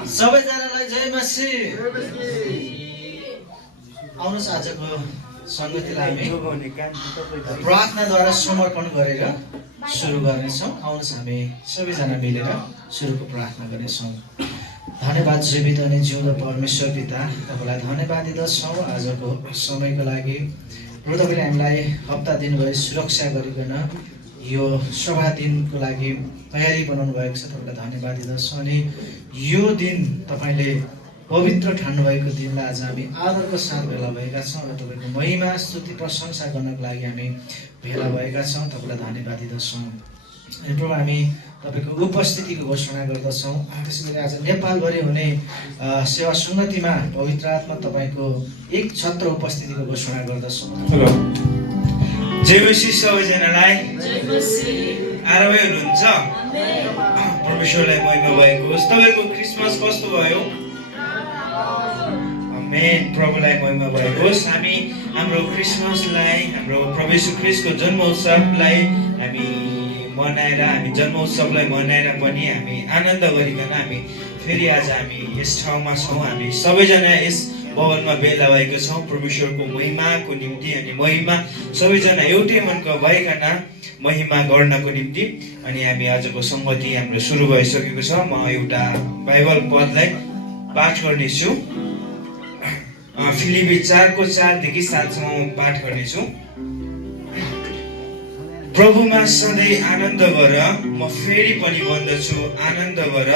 सबैजनालाई जय मसीह। आउनुहोस् आजको सङ्गतिलाई हामी प्रार्थनाद्वारा समर्पण गरेर सुरु गर्नेछौँ। आउनुहोस् हामी सबैजना मिलेर सुरुको प्रार्थना गर्नेछौँ। धन्यवाद जीवित अनि जिउँदो परमेश्वर पिता, तपाईँलाई धन्यवाद दिँदछौँ आजको समयको लागि। र तपाईँले हामीलाई हप्ता दिनभरि सुरक्षा गरिकन यो सभा दिनको लागि तयारी बनाउनु भएको छ, तपाईँलाई धन्यवाद दिँदछौँ। अनि यो दिन तपाईँले पवित्र ठान्नुभएको दिनलाई आज हामी आदरको साथ भेला भएका छौँ र तपाईँको महिमा स्तुति प्रशंसा गर्नको लागि हामी भेला भएका छौँ। तपाईँलाई धन्यवाद दिँदछौँ। अनि प्रभु हामी तपाईँको उपस्थितिको घोषणा गर्दछौँ। त्यसै गरी आज नेपालभरि हुने सेवा सङ्गतिमा पवित्र आत्मा तपाईँको एक छत्र उपस्थितिको घोषणा गर्दछौँ। जय मसीह सबैजनालाई। आरामै हुनुहुन्छ? परमेश्वरलाई महिमा भएको होस्। तपाईँको क्रिसमस कस्तो भयो? आमेन। प्रभुलाई महिमा भएको होस्। हामी हाम्रो क्रिसमसलाई, हाम्रो प्रभु येशू ख्रीष्टको जन्म उत्सवलाई हामी मनाएर, हामी जन्म उत्सवलाई मनाएर पनि हामी आनन्द गरिकन हामी फेरि आज हामी यस ठाउँमा छौँ। हामी सबैजना यस भवनमा भेला भएको छौँ परमेश्वरको महिमाको निम्ति। अनि महिमा सबैजना एउटै मनका भइकन महिमा गर्नको निम्ति। अनि हामी आजको संगति हाम्रो सुरु भइसकेको छ। म एउटा बाइबल पदलाई पाठ गर्नेछु। फिलिपी 4:4देखि 7सम्म पाठ गर्नेछु। प्रभुमा सधैँ आनन्द गर, म फेरि पनि भन्दछु आनन्द गर।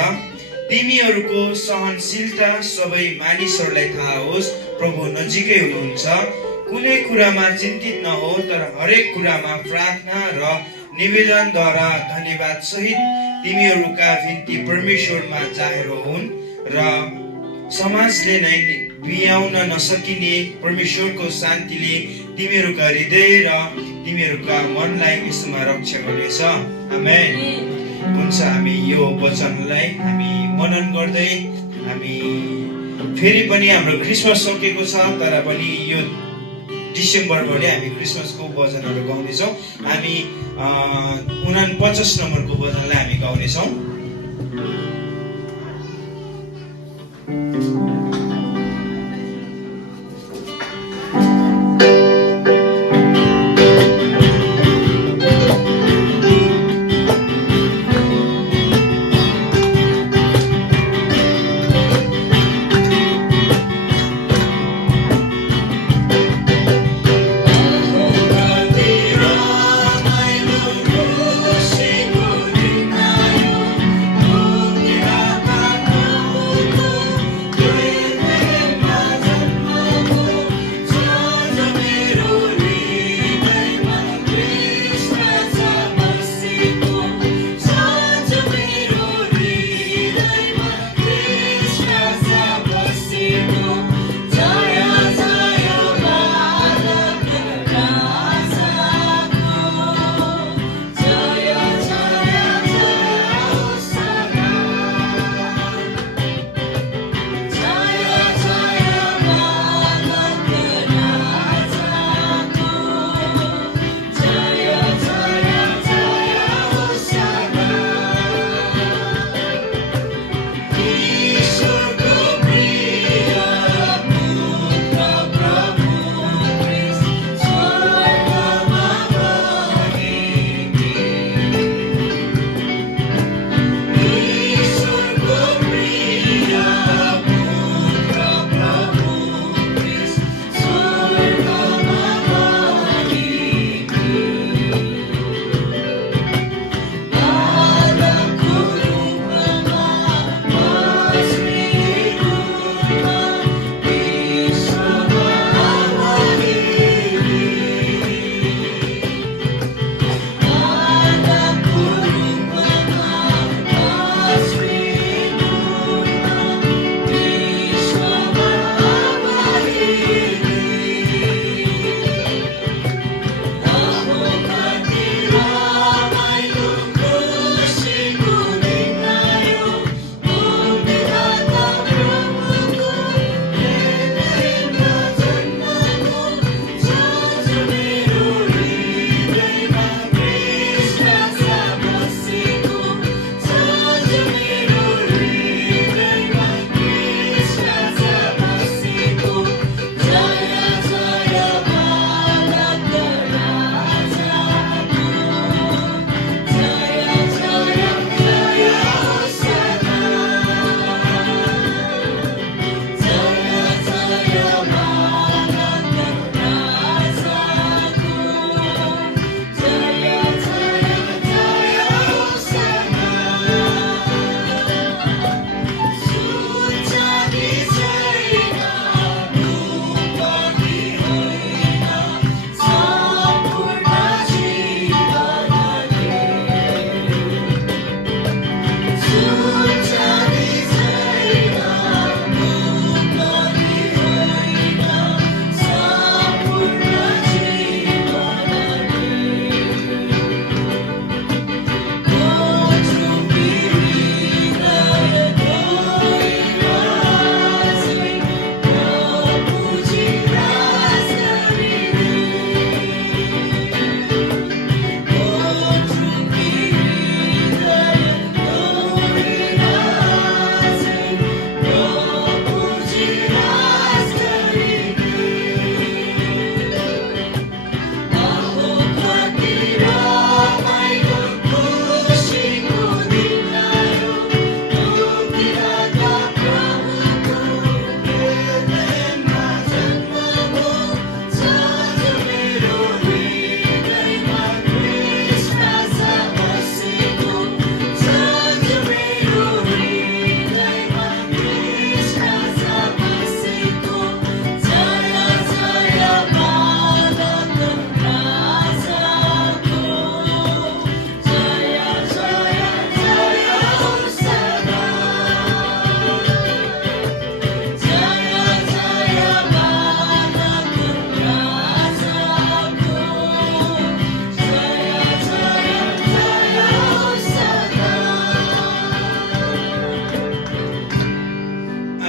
तिमीहरूको सहनशीलता सबै मानिसहरूलाई थाहा होस्, प्रभु नजिकै हुनुहुन्छ। कुनै कुरामा चिन्तित नहो, तर हरेक कुरामा प्रार्थना र निवेदनद्वारा धन्यवाद सहित तिमीहरूका बिन्ती परमेश्वरमा जाहेर हुन् र समाजले नै बियाउन नसकिने परमेश्वरको शान्तिले तिमीहरूका हृदय र तिमीहरूका मनलाई यसमा रक्षा गर्नेछ। आमेन। हुन्छ, हामी यो वचनलाई हामी मनन गर्दै हामी फेरि पनि हाम्रो क्रिसमस सकेको छ, तर पनि यो डिसेम्बरभरि हामी क्रिसमसको भजनहरू गाउनेछौँ। हामी 49 नम्बरको भजनलाई हामी गाउनेछौँ।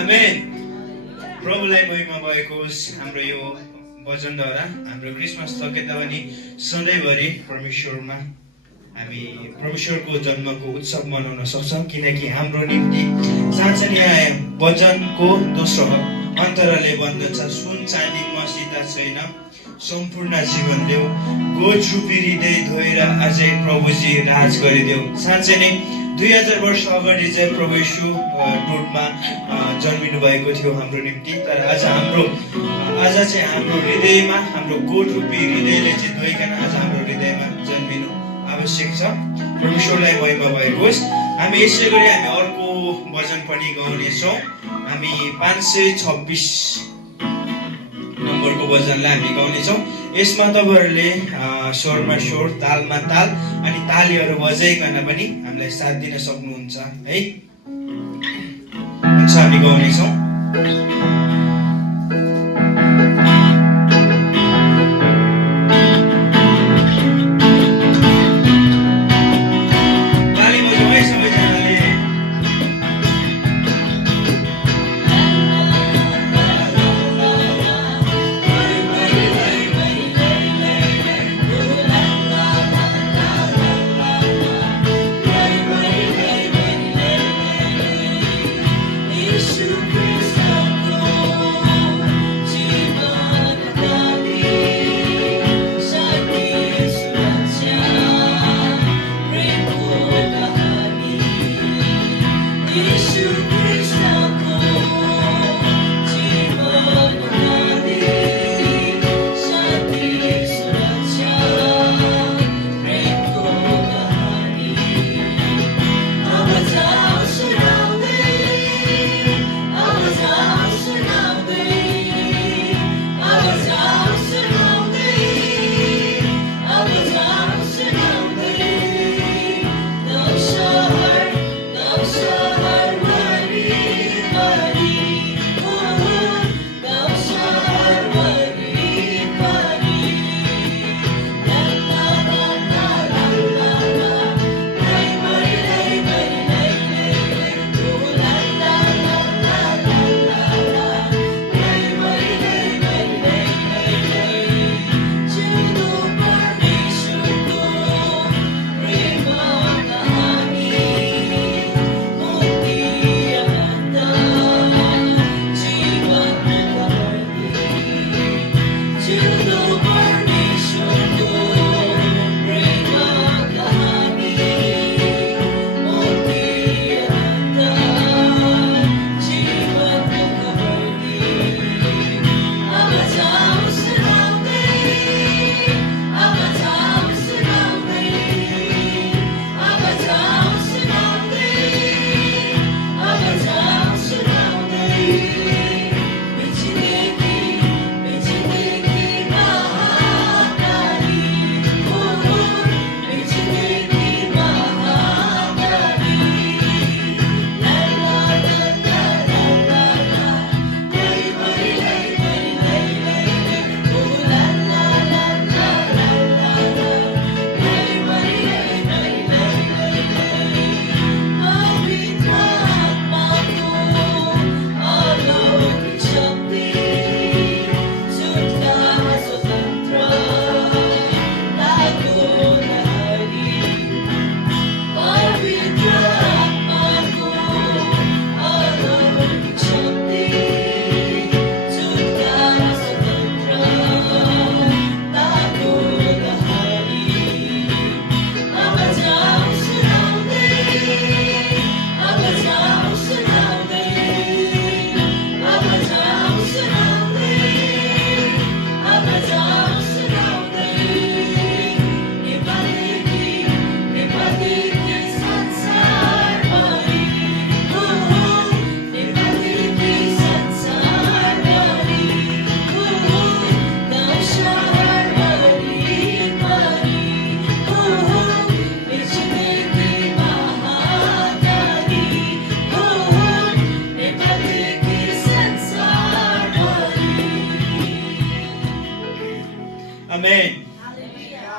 आमेन। प्रभुलाई महिमा भएको होस्। हाम्रो यो वचनद्वारा हाम्रो क्रिसमस सके तापनि सधैँभरि परमेश्वरमा हामी परमेश्वरको जन्मको उत्सव मनाउन सक्छौँ, किनकि हाम्रो निम्ति साँच्चै यहाँ वचनको दोस्रो अन्तरले भन्दछ, सुन चाँदी मसित छैन, सम्पूर्ण जीवन देऊ, गोठ रूपी हृदय धोएर अझै प्रभुजी राज गरिदेऊ। साँच्चै नै 2000 वर्ष अगाडि चाहिँ प्रभु येशू टोटमा जन्मिनु भएको थियो हाम्रो निम्ति। तर आज चाहिँ हाम्रो हृदयमा, हाम्रो गोठ रूपी हृदयले चाहिँ धोइकन आज हाम्रो हृदयमा जन्मिनु आवश्यक छ। परमेश्वरलाई महिमा भएको होस्। हामी यसै गरी हामी अर्को भजन पनि गाउनेछौँ। हामी 526 नम्बरको भजनलाई हामी गाउनेछौँ। यसमा तपाईँहरूले स्वरमा स्वर, तालमा ताल अनि तालीहरू बजाइकन पनि हामीलाई साथ दिन सक्नुहुन्छ है। हुन्छ, हामी गाउनेछौँ।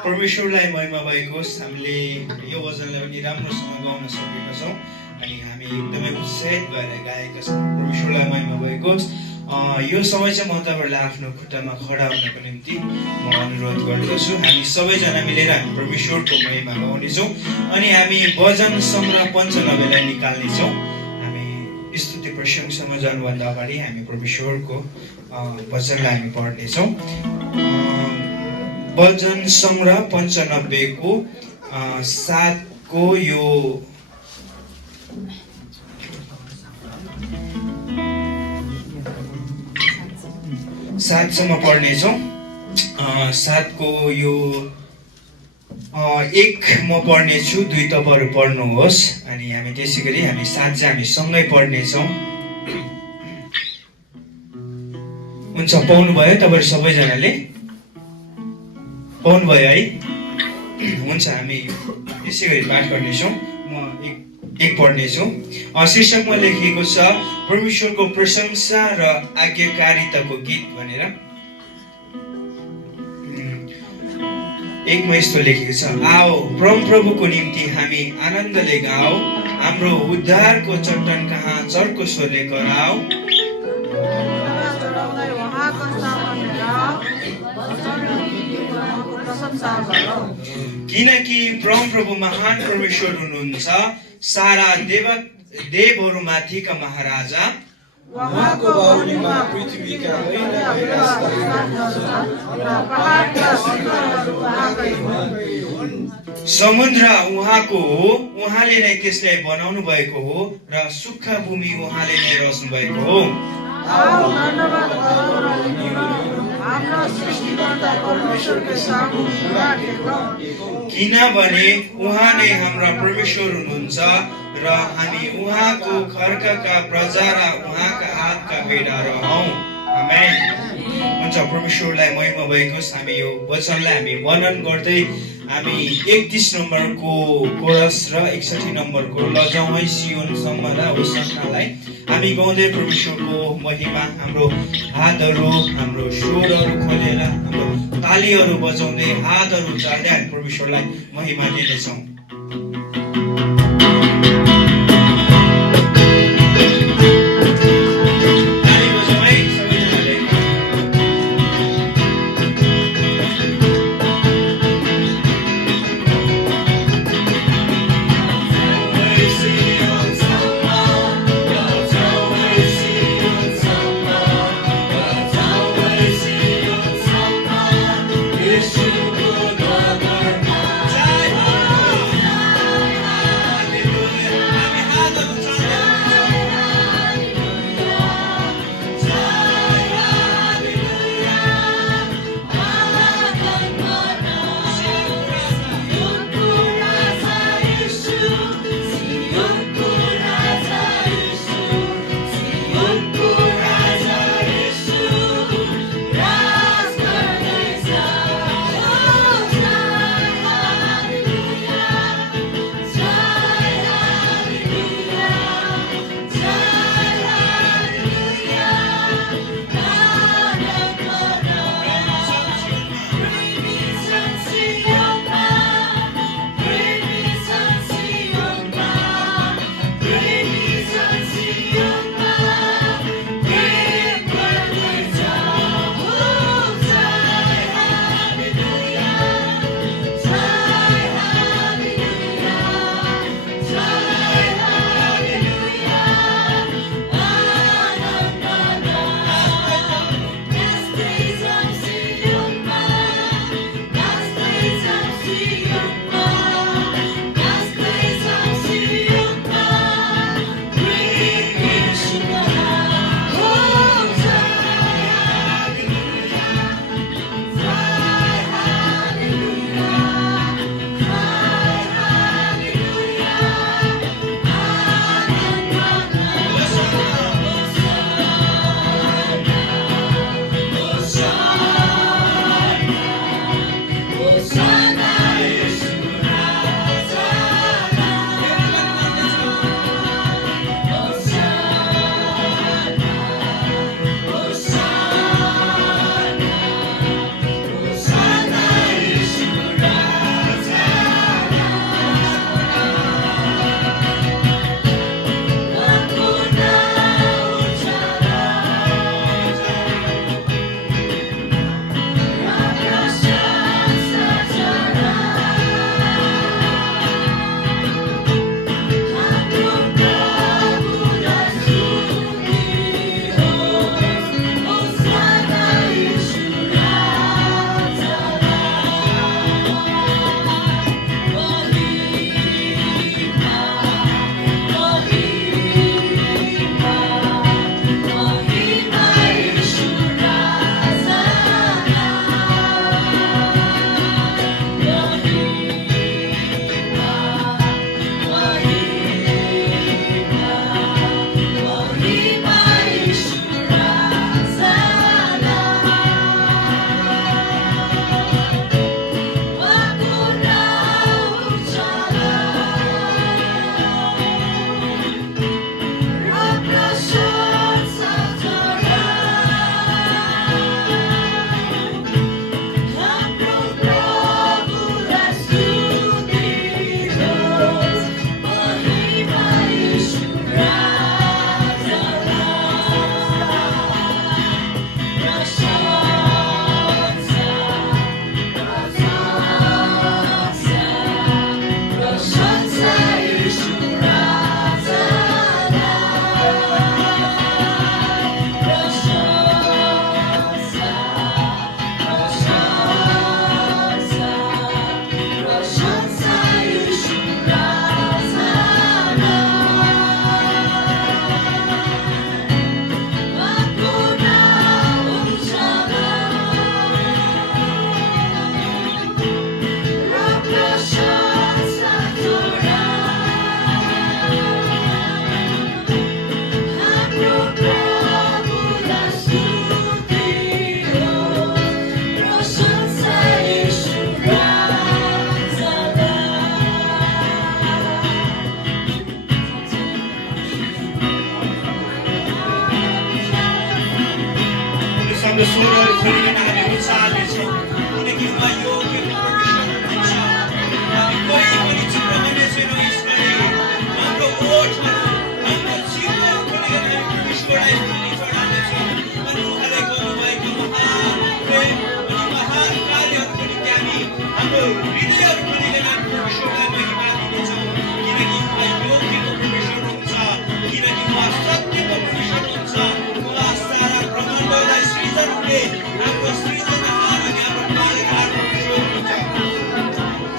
परमेश्वरलाई महिमा भएको होस्। हामीले यो वचनलाई पनि राम्रोसँग गाउन सकेका छौँ। अनि हामी एकदमै उत्साहित भएर गाएका छौँ। परमेश्वरलाई महिमा भएको होस्। यो समय चाहिँ म तपाईँहरूलाई आफ्नो खुट्टामा खडा हुनको निम्ति म अनुरोध गर्दछु। हामी सबैजना मिलेर हामी परमेश्वरको महिमा गाउनेछौँ अनि हामी भजन संग्रह 95 निकाल्नेछौँ। हामी स्तुति प्रशंसामा जानुभन्दा अगाडि हामी परमेश्वरको वचनलाई हामी पढ्नेछौँ। भजन संग्रह 95 को 7 को यो 7 सम्म पढ्नेछौँ। 7 को यो 1 म पढ्नेछु, 2 तपाईँहरू पढ्नुहोस् अनि हामी त्यसै गरी हामी 7 चाहिँ हामी सँगै पढ्नेछौँ। हुन्छ, पाउनुभयो तपाईँहरू सबैजनाले? पाउनुभयो है? हुन्छ, हामी त्यसै गरी पाठ गर्नेछौँ। म एक पढ्नेछु। शीर्षकमा लेखिएको छ परमेश्वरको प्रशंसा र आज्ञाकारिताको गीत भनेर। 1 मा यस्तो लेखिएको छ, आओ परमप्रभुको निम्ति हामी आनन्दले गाऊ, हाम्रो उद्धारको चट्टान कहाँ चर्को स्वरले कराऊ। किनकि परमप्रभु महान परमेश्वर हुनुहुन्छ, सारा देवहरू माथिका महाराजा। उहाँको बाहुलीमा पृथ्वीका समुद्र उहाँको हो, उहाँले नै त्यसलाई बनाउनु भएको हो र सुक्खा भूमि उहाँले नै रच्नु भएको हो। किनभने उहाँ नै हाम्रा परमेश्वर हुनुहुन्छ र हामी उहाँको खर्कका प्रजा र उहाँका हातका बेडाहरू हौ। आमेन। हुन्छ, परमेश्वरलाई महिमा भएको होस्। हामी यो वचनलाई हामी वर्णन गर्दै हामी 31 नम्बरको कोरस र 61 नम्बरको लजाउँ है सियोनसम्म र होसन्नालाई हामी गाउँदै परमेश्वरको महिमा, हाम्रो हातहरू, हाम्रो स्वरहरू खोलेर, हाम्रो तालीहरू बजाउँदै, हातहरू चाल्दै हामी परमेश्वरलाई महिमा दिनेछौँ। हाम्रो स्वरहरू खोलिकन हामी उत्साह दिन्छौँ किनकि उहाँ योग्य परमेश्वर हुनुहुन्छ हामी कोही पनि चुप रहने छैनौँ ईश्वरले हाम्रो ओठहरू हाम्रो जिउहरू खोलिकन हामी परमेश्वरलाई स्तुति चढाउनेछौँ अनि उहाँले गर्नुभएको महान प्रेम अनि महान कार्यहरूको निम्ति हामी हाम्रो हृदयहरू खोलिकन हामी परमेश्वरलाई महिमा दिनेछौँ किनकि उहाँ योग्यको परमेश्वर हुनुहुन्छ किनकि उहाँ सत्यको परमेश्वर हुनुहुन्छ उहाँ सारा ब्रह्माण्डलाई सृजन हुने हाम्रो सृजनहार अनि हाम्रो पालनहार परमेश्वर हुनुहुन्छ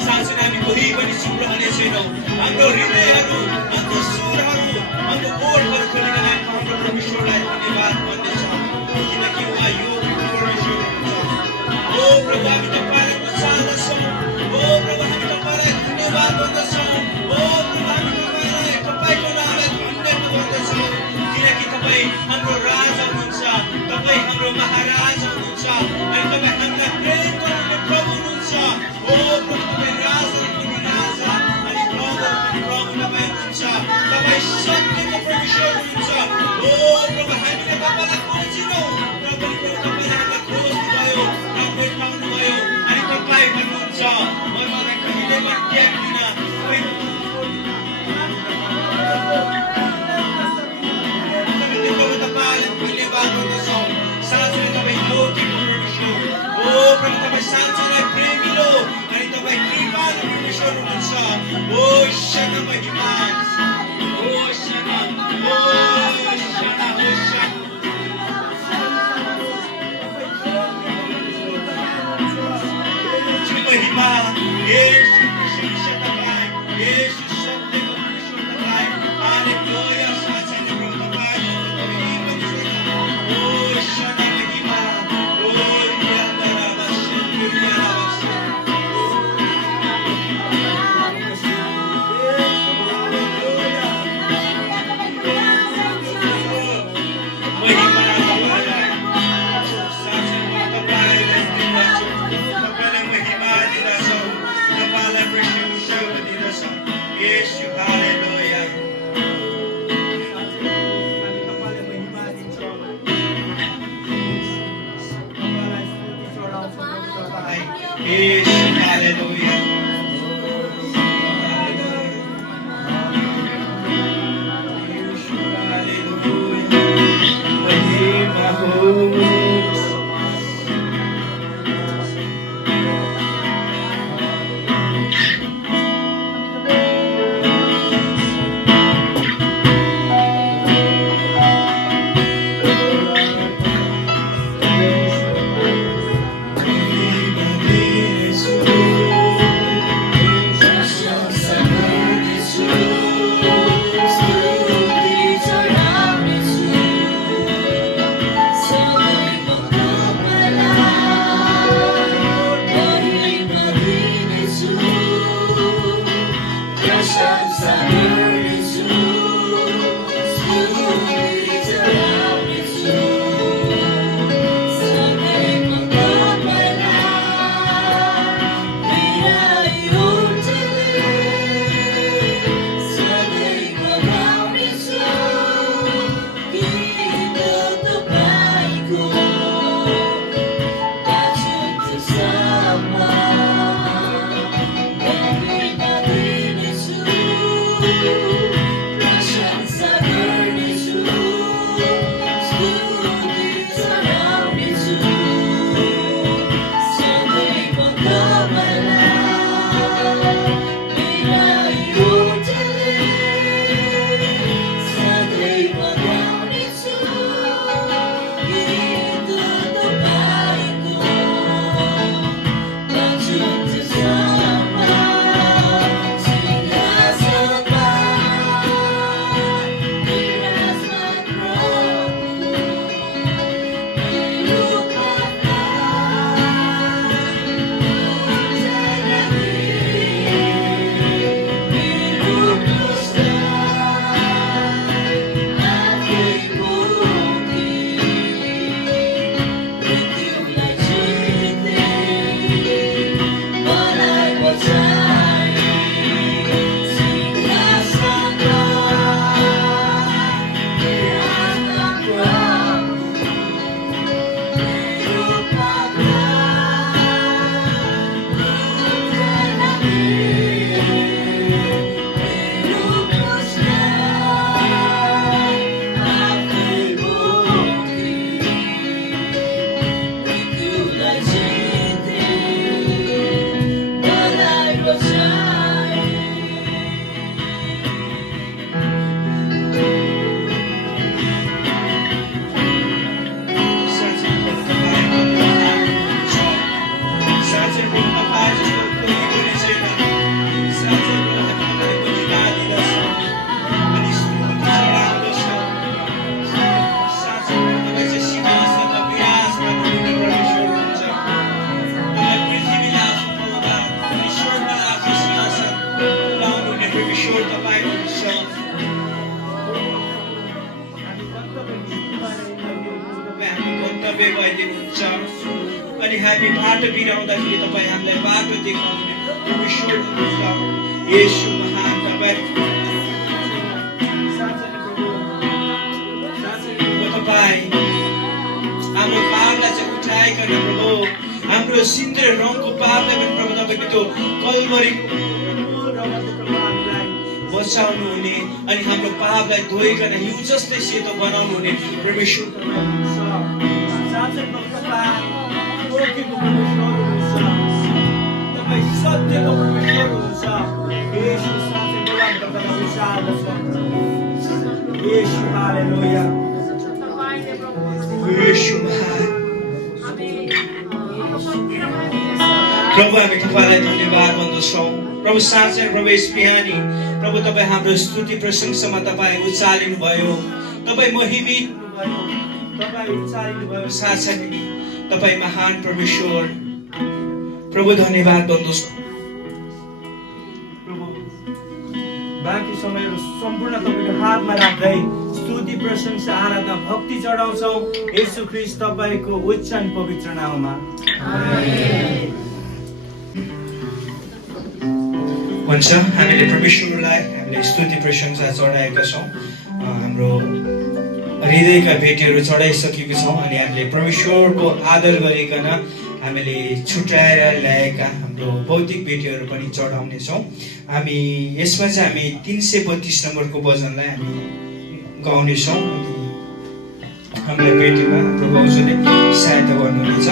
साँच्चै हामी कोही पनि चुप रहने छैनौँ हाम्रो हृदयहरू हाम्रो सुरहरू हाम्रो ओठहरू खोलिकन हामी हाम्रो परमेश्वरलाई धन्यवाद भन्नेछौँ किनकि उहाँ योग्यको परमेश्वर हुनुहुन्छ ओ प्रभु हामी तपाईँलाई चाहन्छौँ ओ प्रभु हामी तपाईँलाई धन्यवाद भन्दछौँ ओ प्रभु हामी तपाईँको नामलाई धन्यवाद भन्दछौँ किनकि तपाईँ हाम्रो राजा हुनुहुन्छ तपाईँ हाम्रो महाराजा हुनुहुन्छ अनि तपाईँ हामीलाई प्रेम गर्नुहुने प्रभु हुनुहुन्छ ओ प्रभु तपाईँ राजा पनि राजा अनि प्रभु पनि प्रभु तपाईँ हुनुहुन्छ तपाईँ सत्यको परमेश्वर हुनुहुन्छ ओ प्रभु हामीले तपाईँलाई खोजिनौँ र पनि प्रभु तपाईँले हामीलाई खोज्नुभयो र भेट्टाउनुभयो अनि तपाईँ भन्नुहुन्छ म मलाई कहिले पनि त्याग्दिनँ तपाईँलाई धन्यवाद गर्दछौँ साँच्चै तपाईँ योग्यको परमेश्वर ओ प्रभु तपाईँ साँच्चै प्रेमिलो अनि तपाईँ कृपालु परमेश्वर हुनुहुन्छ ओ शना महिमा ओ शना ओ शना ओ शना महिमा येशू कृष्ण तपाईँ येशू सत्यको परमेश्वर तपाईँ हालेलुया साँच्चै प्रभु तपाईँ ओ शना महिमा ओ Yes, you hallelujah. Yes, hallelujah. अगुवाई भइदिनुहुन्छ अनि हामी बाटो बिराउँदाखेरि तपाईँ हामीलाई बाटो देखाउने परमेश्वर हुनुहुन्छ। येशू महान तपाईँ हाम्रो पापलाई चाहिँ उठाइकन प्रभु हाम्रो सिन्दुर रङको पापलाई पनि प्रभु तपाईँको त्यो कलवरीको बचाउनु हुने अनि हाम्रो पापलाई धोइकन हिउँ जस्तै सेतो बनाउनु हुने परमेश्वर सत्यको परमेश्वर हुनुहुन्छ। येशू साँच्चै तपाईँलाई विशाल छ। येशू हालेलुया। येशू महान प्रभु हामी तपाईँलाई धन्यवाद भन्दछौँ। प्रभु साँच्चै प्रभु यस बिहानी प्रभु तपाईँ हाम्रो स्तुति प्रशंसामा तपाईँ उचालिनु भयो, तपाईँ महिमित भयो, तपाईँ उचालिनु भयो। साँच्चै नै तपाईँ महान परमेश्वर प्रभु धन्यवाद भन्दछौँ। प्रभु बाँकी समयहरू सम्पूर्ण तपाईँको हातमा राख्दै स्तुति प्रशंसा आराधना भक्ति चढाउँछौँ येशू ख्रीष्ट तपाईँको उच्च अनि पवित्र नाममा। हुन्छ हामीले परमेश्वरलाई हामीले स्तुति प्रशंसा चढाएका छौँ, हाम्रो हृदयका भेटीहरू चढाइसकेको छौँ अनि हामीले परमेश्वरको आदर गरिकन हामीले छुट्याएर ल्याएका हाम्रो भौतिक भेटीहरू पनि चढाउनेछौँ। हामी यसमा चाहिँ हामी 332 नम्बरको भजनलाई हामी गाउनेछौँ। हामीलाई भेटीमा हाम्रो भाउजूले सहायता गर्नुहुनेछ।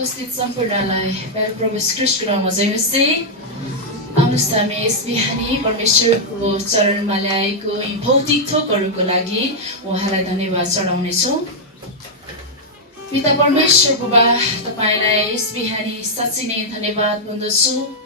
उपस्थित सम्पूर्णलाई प्यारो प्रभु ख्रीष्टको नाममा जय मसीह। आउनुहोस् त हामी यस बिहानी परमेश्वरको चरणमा ल्याएको यी भौतिक थोकहरूको लागि उहाँलाई धन्यवाद चढाउनेछौँ। पिता परमेश्वर बुबा, तपाईँलाई यस बिहानी साँच्चै नै धन्यवाद भन्दछु।